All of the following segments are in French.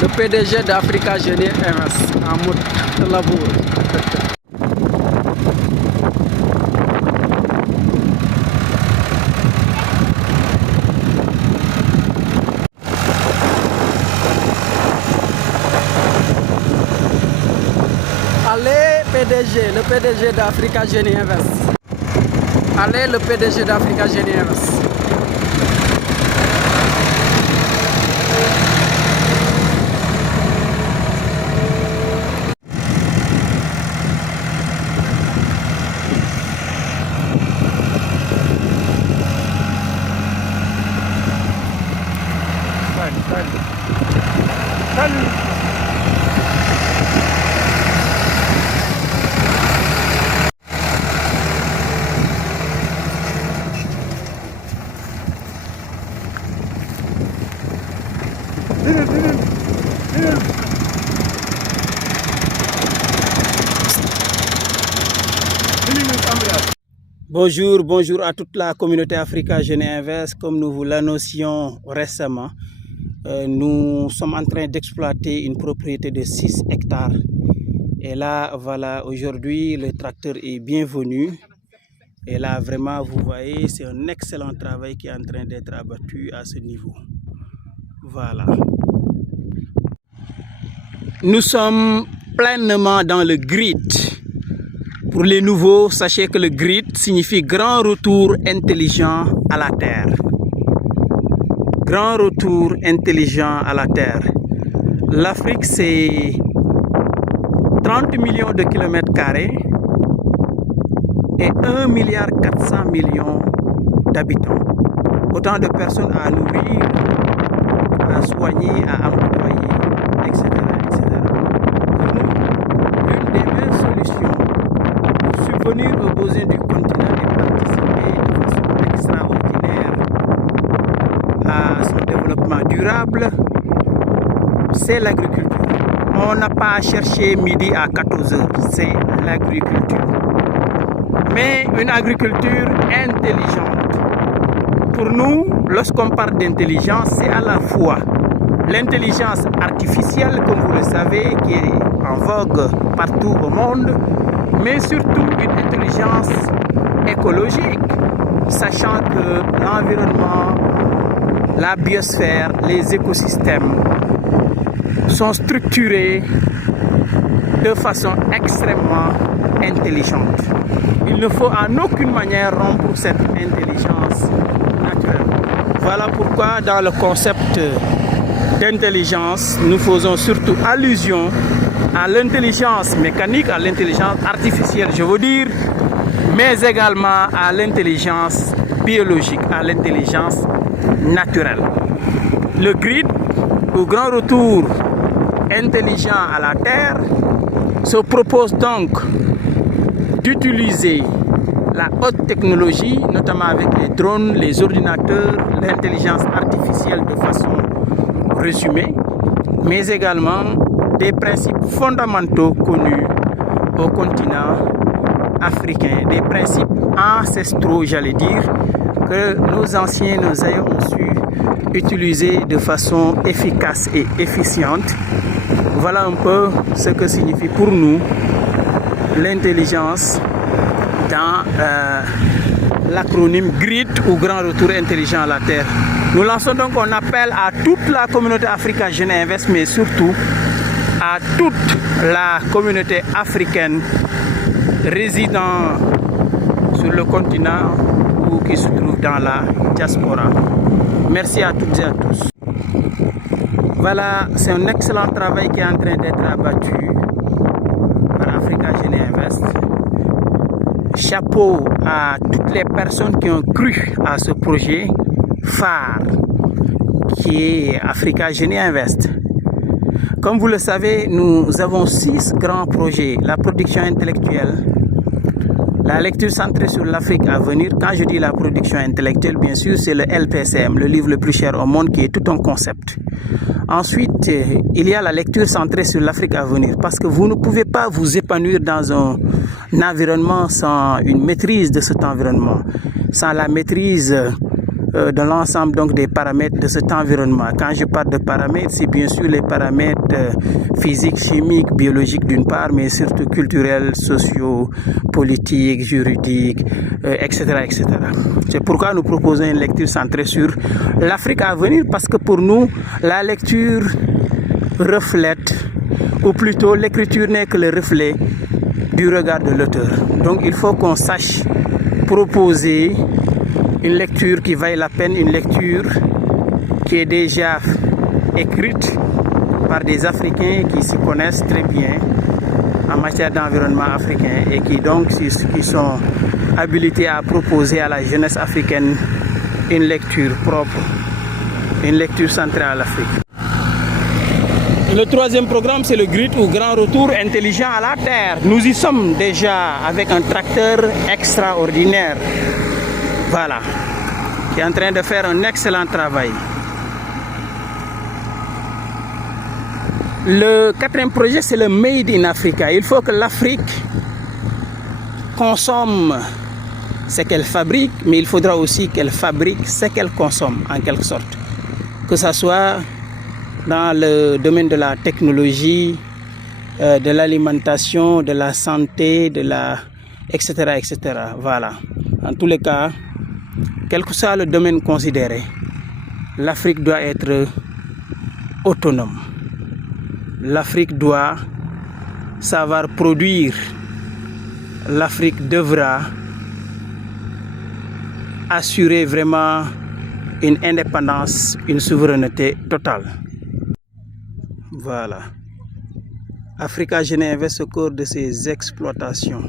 Le PDG d'Africa Génie MS en mode labour. Allez le PDG d'Africa Génie Invest. Allez le PDG d'Africa Génie Invest. Salut. Bonjour à toute la communauté Africa Génie Invest. Comme nous vous l'annoncions récemment, nous sommes en train d'exploiter une propriété de 6 hectares. Et là, voilà, aujourd'hui, le tracteur est bienvenu. Et là, vraiment, vous voyez, c'est un excellent travail qui est en train d'être abattu à ce niveau. Voilà. Nous sommes pleinement dans le grid. Pour les nouveaux, sachez que le grid signifie grand retour intelligent à la Terre. Grand retour intelligent à la Terre. L'Afrique, c'est 30 millions de kilomètres carrés et 1,4 milliard d'habitants. Autant de personnes à nourrir, à soigner, à employer, etc. etc. Pour nous, l'une des meilleures solutions pour subvenir aux besoins du continent et participer de façon extraordinaire à son développement durable, c'est l'agriculture. On n'a pas à chercher midi à 14 h, c'est l'agriculture. Mais une agriculture intelligente. Pour nous, lorsqu'on parle d'intelligence, c'est à la fois l'intelligence artificielle, comme vous le savez, qui est en vogue partout au monde, mais surtout une intelligence écologique, sachant que l'environnement, la biosphère, les écosystèmes sont structurés de façon extrêmement intelligente. Il ne faut en aucune manière rompre cette intelligence naturelle. Voilà pourquoi dans le concept d'intelligence, nous faisons surtout allusion à l'intelligence mécanique, à l'intelligence artificielle, je veux dire, mais également à l'intelligence biologique, à l'intelligence naturelle. Le grid, au grand retour intelligent à la Terre, se propose donc d'utiliser la haute technologie, notamment avec les drones, les ordinateurs, l'intelligence artificielle de façon résumée, mais également des principes fondamentaux connus au continent africain, des principes ancestraux, j'allais dire, que nos anciens, nos aïeux ont su utiliser de façon efficace et efficiente. Voilà un peu ce que signifie pour nous l'intelligence dans l'acronyme GRID ou Grand Retour Intelligent à la Terre. Nous lançons donc un appel à toute la communauté Africa Génie Invest, mais surtout à toute la communauté africaine résidant sur le continent ou qui se trouve dans la diaspora. Merci à toutes et à tous. Voilà, c'est un excellent travail qui est en train d'être abattu par Africa Génie Invest. Chapeau à toutes les personnes qui ont cru à ce projet phare qui est Africa Génie Invest. Comme vous le savez, nous avons 6 grands projets. La production intellectuelle, la lecture centrée sur l'Afrique à venir. Quand je dis la production intellectuelle, bien sûr, c'est le LPCM, le livre le plus cher au monde, qui est tout un concept. Ensuite, il y a la lecture centrée sur l'Afrique à venir, parce que vous ne pouvez pas vous épanouir dans un environnement sans une maîtrise de cet environnement, sans la maîtrise de l'ensemble donc des paramètres de cet environnement. Quand je parle de paramètres, c'est bien sûr les paramètres physiques, chimiques, biologiques d'une part, mais surtout culturels, sociaux, politiques, juridiques, etc., etc. C'est pourquoi nous proposons une lecture centrée sur l'Afrique à venir, parce que pour nous, la lecture reflète, ou plutôt l'écriture n'est que le reflet du regard de l'auteur. Donc il faut qu'on sache proposer une lecture qui vaille la peine, une lecture qui est déjà écrite par des Africains qui se connaissent très bien en matière d'environnement africain et qui donc qui sont habilités à proposer à la jeunesse africaine une lecture propre, une lecture centrée à l'Afrique. Le troisième programme, c'est le GRIT ou Grand Retour Intelligent à la Terre. Nous y sommes déjà avec un tracteur extraordinaire. Voilà, qui est en train de faire un excellent travail. Le quatrième projet, c'est le Made in Africa. Il faut que l'Afrique consomme ce qu'elle fabrique, mais il faudra aussi qu'elle fabrique ce qu'elle consomme, en quelque sorte. Que ce soit dans le domaine de la technologie, de l'alimentation, de la santé, etc., etc. Voilà. En tous les cas, quel que soit le domaine considéré, l'Afrique doit être autonome. L'Afrique doit savoir produire. L'Afrique devra assurer vraiment une indépendance, une souveraineté totale. Voilà. Africa Jeunes Invest au cours de ses exploitations.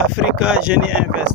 Africa Jeunes Invest.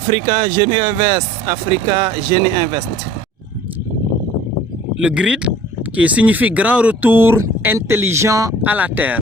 Africa Génie Invest, Africa Génie Invest. Le GRID qui signifie Grand Retour Intelligent à la Terre.